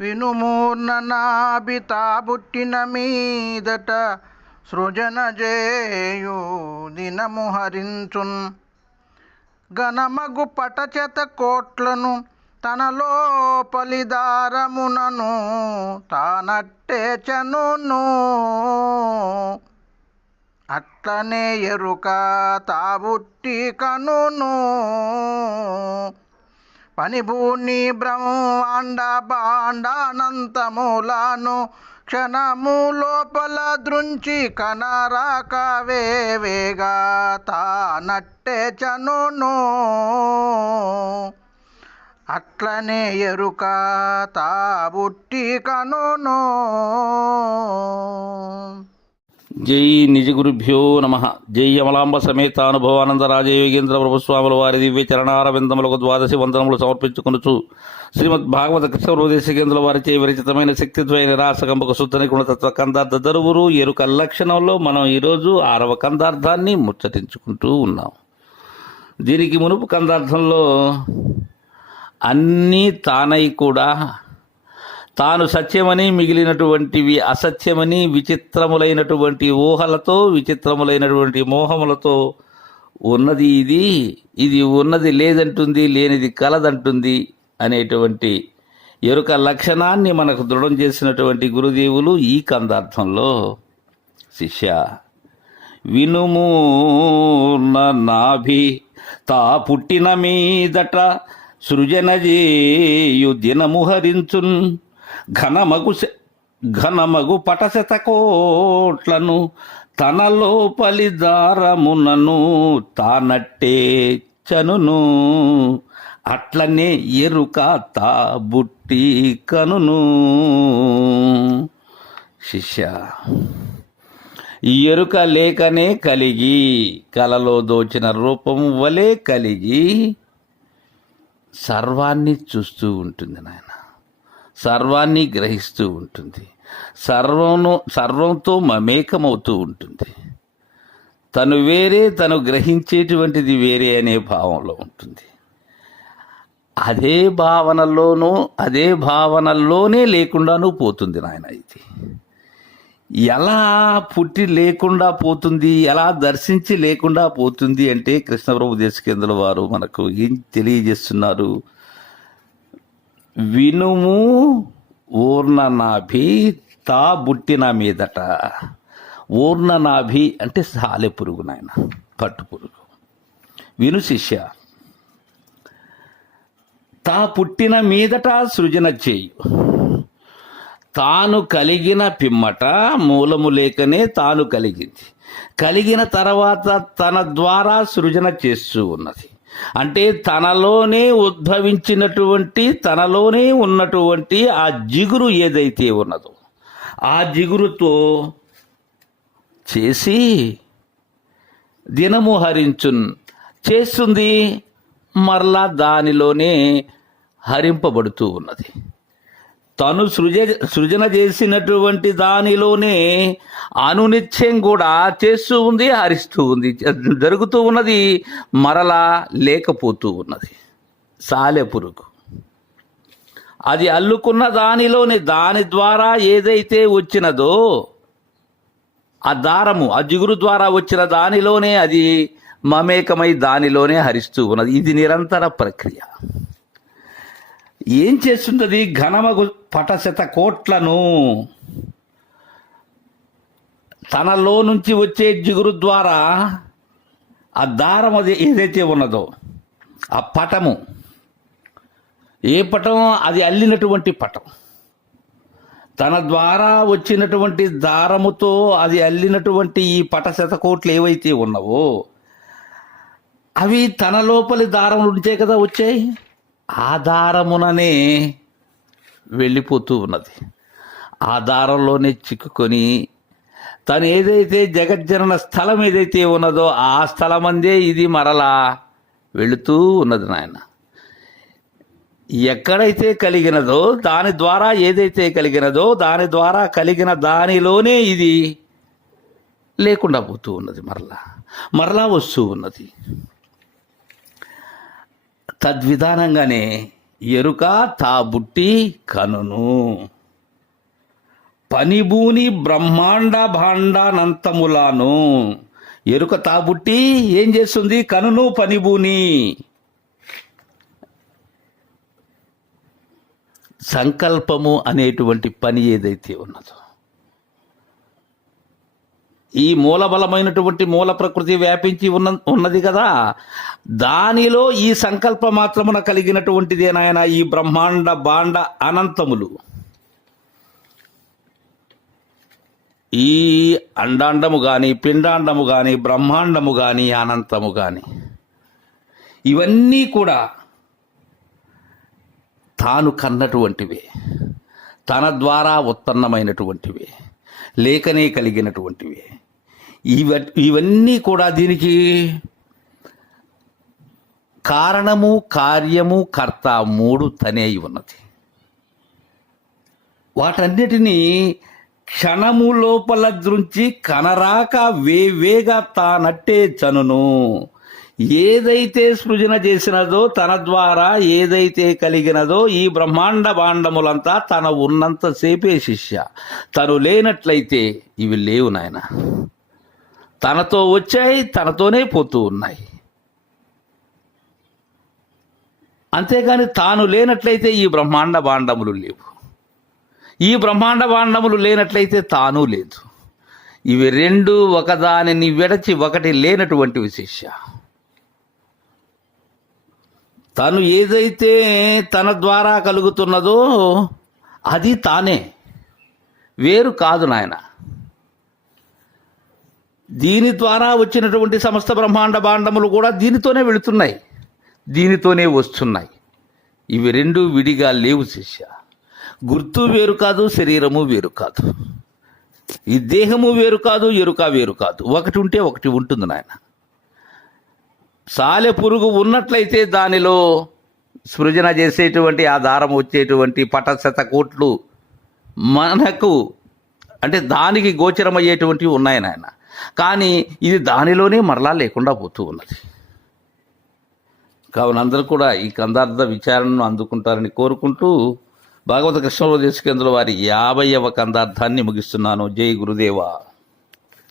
వినుమూర్ణ నాభితా బుట్టిన మీదట సృజన జేయు దినము హరించున్. ఘనమగు పటచత కోట్లను తన లోపలిదారమునను తానట్టే చనును. అట్లనే ఎరుక తాబుట్టి కనును. పనిభూని బ్రహ్మాండ బాండానంతములను క్షణము లోపల దృంచి కనరాక వేవేగా తానట్టే చనును. అట్లనే ఎరుక తాబుట్టి కనును. జై నిజ గురుభ్యో నమ. జై అమలాంబ సమేత అనుభవానంద రాజయోగేంద్ర ప్రభుస్వాముల వారి దివ్య చరణారవిందములకు ద్వాదశి వందనములు సమర్పించుకొనుచు. శ్రీమద్ భాగవత వారి వారిచే విరచితమైన శక్తిద్వయ నిరాశకంబక శుద్ధ నిగుణతత్వ కందార్థ దరువురు ఎరుక లక్షణంలో మనం ఈరోజు ఆరవ కందార్థాన్ని ముచ్చటించుకుంటూ ఉన్నాం. దీనికి మునుపు కందార్థంలో అన్నీ తానై కూడా తాను సత్యమని మిగిలినటువంటివి అసత్యమని విచిత్రములైనటువంటి ఊహలతో విచిత్రములైనటువంటి మోహములతో ఉన్నది ఇది. ఇది ఉన్నది లేదంటుంది లేనిది కలదంటుంది అనేటువంటి ఎరుక లక్షణాన్ని మనకు దృఢం చేసినటువంటి గురుదేవులు ఈ కందార్థంలో. శిష్య వినుము నాభి తా పుట్టిన మీదట సృజన చేయు దినము హరించున్ ఘనమగు ఘనమగు పటశత కోట్లను తన లోపలి దారమునను తానట్టే చనును. అట్లనే ఎరుక తా బుట్టి కనును. శిష్య ఈ ఎరుక లేకనే కలిగి కలలో దోచిన రూపం వలె కలిగి సర్వాన్ని చూస్తూ ఉంటుంది నాయన. సర్వాన్ని గ్రహిస్తూ ఉంటుంది. సర్వము సర్వంతో మమేకమవుతూ ఉంటుంది. తను వేరే తను గ్రహించేటువంటిది వేరే అనే భావంలో ఉంటుంది. అదే భావనలోనూ అదే భావనలోనే లేకుండానూ పోతుంది నాయన ఇది. ఎలా పుట్టి లేకుండా పోతుంది ఎలా దర్శించి లేకుండా పోతుంది అంటే కృష్ణప్రభు దేశకేంద్రుల వారు మనకు ఏం తెలియజేస్తున్నారు? వినుము ఊర్ణనాభి తా బుట్టిన మీదట. ఊర్ణనాభి అంటే సాలె పురుగు నాయన పట్టు పురుగు. విను శిష్య తా పుట్టిన మీదట సృజన చేయు. తాను కలిగిన పిమ్మట మూలము లేకనే తాను కలిగింది. కలిగిన తర్వాత తన ద్వారా సృజన చేస్తూ ఉన్నది. అంటే తనలోనే ఉద్భవించినటువంటి తనలోనే ఉన్నటువంటి ఆ జిగురు ఏదైతే ఉన్నదో ఆ జిగురుతో చేసి దినము హరించున్ చేస్తుంది మరలా దానిలోనే హరింపబడుతూ ఉన్నది. తను సృజ సృజన చేసినటువంటి దానిలోనే అనునిత్యం కూడా చేస్తూ ఉంది హరిస్తూ ఉంది. జరుగుతూ ఉన్నది మరలా లేకపోతూ ఉన్నది. సాలె పురుగు అది అల్లుకున్న దానిలోని దాని ద్వారా ఏదైతే వచ్చినదో ఆ దారము ఆ జిగురు ద్వారా వచ్చిన దానిలోనే అది మమేకమై దానిలోనే హరిస్తూ ఉన్నది. ఇది నిరంతర ప్రక్రియ. ఏం చేస్తుంటది ఘనమగు పటశత కోట్లను. తనలో నుంచి వచ్చే జిగురు ద్వారా ఆ దారం అది ఏదైతే ఉన్నదో ఆ పటము ఏ పటం అది అల్లినటువంటి పటం. తన ద్వారా వచ్చినటువంటి దారముతో అది అల్లినటువంటి ఈ పటశత కోట్లు ఏవైతే ఉన్నావో అవి తన లోపలి దారం నుంచే కదా వచ్చాయి? ఆధారముననే వెళ్ళిపోతూ ఉన్నది. ఆధారంలోనే చిక్కుకొని తను ఏదైతే జగజ్జనన స్థలం ఏదైతే ఉన్నదో ఆ స్థలమందే ఇది మరలా వెళుతూ ఉన్నది నాయన. ఎక్కడైతే కలిగినదో దాని ద్వారా ఏదైతే కలిగినదో దాని ద్వారా కలిగిన దానిలోనే ఇది లేకుండా పోతూ ఉన్నది మరలా. మరలా వస్తూ ఉన్నది. తద్విధానంగానే ఎరుక తాబుట్టి కనును. పనిభూని బ్రహ్మాండ భాండానంతములాను. ఎరుక తాబుట్టి ఏం చేస్తుంది? కనును పనిభూని. సంకల్పము అనేటువంటి పని ఏదైతే ఉన్నదో ఈ మూలబలమైనటువంటి మూల ప్రకృతి వ్యాపించి ఉన్న ఉన్నది కదా. దానిలో ఈ సంకల్ప మాత్రమున కలిగినటువంటిదే నాయన ఈ బ్రహ్మాండ బాండ అనంతములు. ఈ అండాండము కానీ పిండాండము కానీ బ్రహ్మాండము కానీ అనంతము కానీ ఇవన్నీ కూడా తాను కన్నటువంటివే. తన ద్వారా ఉత్పన్నమైనటువంటివే. లేకనే కలిగినటువంటివే. ఇవ ఇవన్నీ కూడా దీనికి కారణము కార్యము కర్త మూడు తనే అయి ఉన్నది. వాటన్నిటినీ క్షణము లోపల దృంచి కనరాక వేవేగా తానట్టే చనును ఏదైతే సృజన చేసినదో తన ద్వారా ఏదైతే కలిగినదో ఈ బ్రహ్మాండ భాండములంతా తన ఉన్నంతసేపే శిష్య. తను లేనట్లయితే ఇవి లేవు నాయన. తనతో వచ్చాయి తనతోనే పోతూ ఉన్నాయి. అంతేగాని తాను లేనట్లయితే ఈ బ్రహ్మాండ భాండములు లేవు. ఈ బ్రహ్మాండ భాండములు లేనట్లయితే తాను లేదు. ఇవి రెండు ఒకదానిని విడచి ఒకటి లేనటువంటి విశేష. తను ఏదైతే తన ద్వారా కలుగుతున్నదో అది తానే. వేరు కాదు నాయన. దీని ద్వారా వచ్చినటువంటి సమస్త బ్రహ్మాండ భాండములు కూడా దీనితోనే వెళుతున్నాయి. దీనితోనే వస్తున్నాయి. ఇవి రెండు విడిగా లేవు శిష్య. గుర్తు వేరు కాదు శరీరము వేరు కాదు. ఈ దేహము వేరు కాదు ఎరుక వేరు కాదు. ఒకటి ఉంటే ఒకటి ఉంటుంది నాయన. సాలె పురుగు ఉన్నట్లయితే దానిలో సృజన చేసేటువంటి ఆ దారం వచ్చేటువంటి పటశత కోట్లు మనకు అంటే దానికి గోచరమయ్యేటువంటివి ఉన్నాయి నాయన. కానీ ఇది దానిలోనే మరలా లేకుండా పోతూ ఉన్నది. కావున అందరూ కూడా ఈ కందార్థ విచారణను అందుకుంటారని కోరుకుంటూ భాగవత కృష్ణలో దేశకేంద్రుల వారి యాభైవ కందార్థాన్ని ముగిస్తున్నాను. జై గురుదేవా.